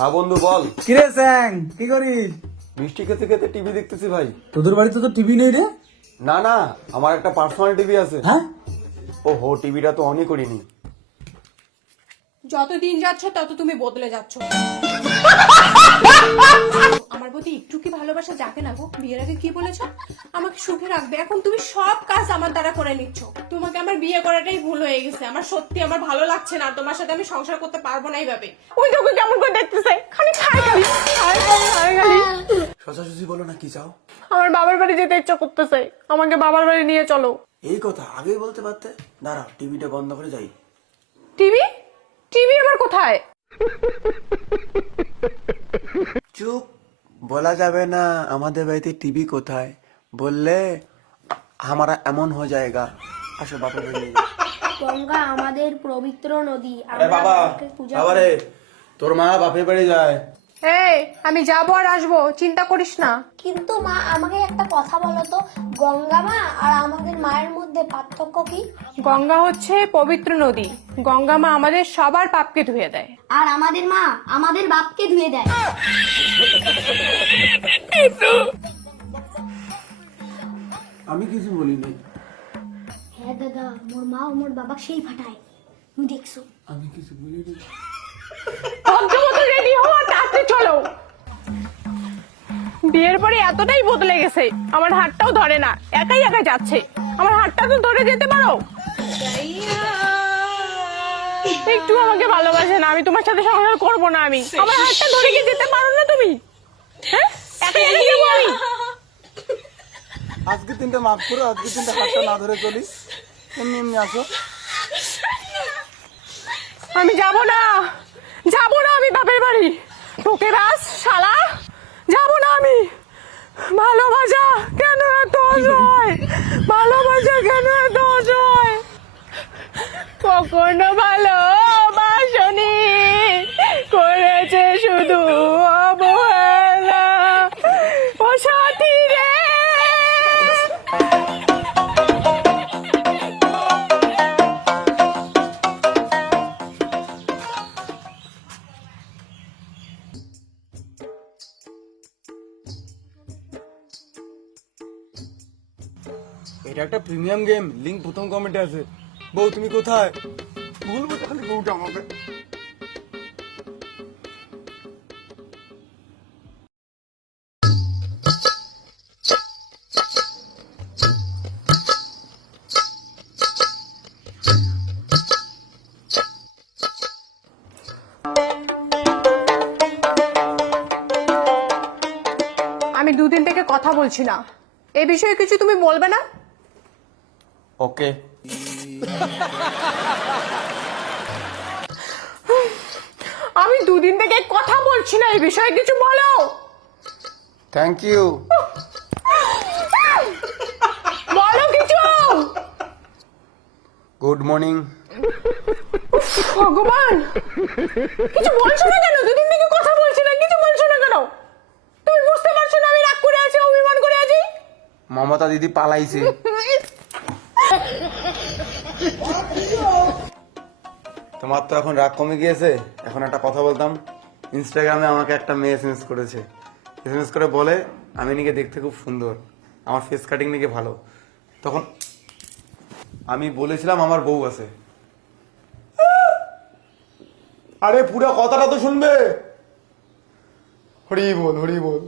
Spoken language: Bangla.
হ্যাঁ বন্ধু বল। কিরে স্যাং কি করিস? মিষ্টি খেতে খেতে টিভি দেখতেছি ভাই। তোদের বাড়িতে তো টিভি নেই রে? না না, আমার একটা পার্সোনাল টিভি আছে। হ্যাঁ, ও হো, টিভিটা তো অনই করিনি। যত দিন যাচ্ছে তত তুমি বদলে যাচ্ছ। আমার প্রতি একটু কি ভালোবাসা যাবে না গো? বিয়ের আগে কি বলেছো? আমাকে সুখে রাখবে, এখন তুমি সব কাজ আমার দ্বারা করে নিচ্ছ। তোমাকে আমার বিয়ে করাটাই ভুল হয়ে গেছে। আমার সত্যি আমার ভালো লাগছে না, তোমার সাথে আমি সংসার করতে পারবো না এইভাবে। ওই তোকে কেমন করে দেখতেছে, খালি খায় খালি খায় খালি। সোজাসুজি বলো না, কি চাও? আমার বাবার বাড়ি যেতে ইচ্ছা করতেছে, আমাকে বাবার বাড়ি নিয়ে চলো। এই কথা আগেই বলতে পারতে। দাঁড়াও, টিভিটা বন্ধ করে যাই। টিভি? টিভি আবার কোথায়? চুপ, বলা যাবে না আমাদের বাড়িতে টিভি কোথায়। বললে हमारा এমন হয়ে যায়গা। আসো বাপের বাড়ি নিয়ে যাও। গঙ্গা আমাদের পবিত্র নদী। আরে বাবা, বাবা রে, তোর মা বাপের বাড়ি যায়। এই আমি যাবো আর আসবো, চিন্তা করিস না। কিন্তু মা, আমাকে একটা কথা বলো তো, গঙ্গা মা আর আমাদের মায়ের মধ্যে পার্থক্য কি? গঙ্গা হচ্ছে পবিত্র নদী, গঙ্গা মা আমাদের সবার পাপকে ধুয়ে দেয়। আর আমাদের মা আমাদের বাপকে ধুয়ে দেয়। আমি কিছু বলিনি। হ্যাঁ দাদা, মোর মা ও মোর বাবা সেই ফাটায়, তুমি দেখছো? আমি কিছু বলিনি। রেডি হও আর তাড়াতাড়ি চলো। বিয়ের পরে এতটাই বদলে গেছে, আমার হাতটাও ধরে না, একাই একাই যাচ্ছে। আমার হাতটা তো ধরে যেতে পারো। একটু আমাকে ভালোবাসে না, আমি তোমার সাথে সংসার করবো না। আমি আমার হাতটা ধরে কি যেতে পারো না তুমি? হ্যাঁ, একাই একাই যাবো আমি। আজকে তিনটা মাফ করো, আজকে তিনটা হাতটা না ধরে চলিস। এমনি এমনি আসো। আমি যাবো না, যাবো না আমি বাপের বাড়ি। তোকে রাস শালা, যাবো না আমি। ভালোবাসা কেন এত অসহায়? ভালোবাসা কেন এত অসহায়? কখনো ভালোবাসনি, করেছে শুধু অবহেলা। ও সাথী রে, এটা একটা প্রিমিয়াম গেম, লিংক প্রথম কমেন্টে আছে। বউ তুমি কোথায়? বলবো তো খালি বউটা আমাকে। আমি দুদিন থেকে কথা বলছি না, এ বিষয়ে কিছু তুমি বলবে না? ওকে। আমি দুদিন থেকে কথা বলছি না, এই বিষয়ে কিছু বলো। Thank you. বলো কিছু। Good morning. ভগবান, কিছু বলছো না কেন? দুদিন থেকে কথা বলছি না, কিছু বলছো না কেন? তুমি বুঝতে পারছো না আমি রাগ করে আছি, অভিমান করে আছি? মমতা দিদি পালাইছে। তোমার তো এখন রাগ কমে গিয়েছে। এখন একটা কথা বলতাম। ইনস্টাগ্রামে আমাকে একটা মেয়ে এসএমএস করেছে। এসএমএস করে বলে আমি নাকি দেখতে খুব সুন্দর, আমার ফেস কাটিং নাকি ভালো। তখন আমি বলেছিলাম আমার বউ আছে। আরে পুরো কথাটা তো শুনবে। হরি বল, হরি বল।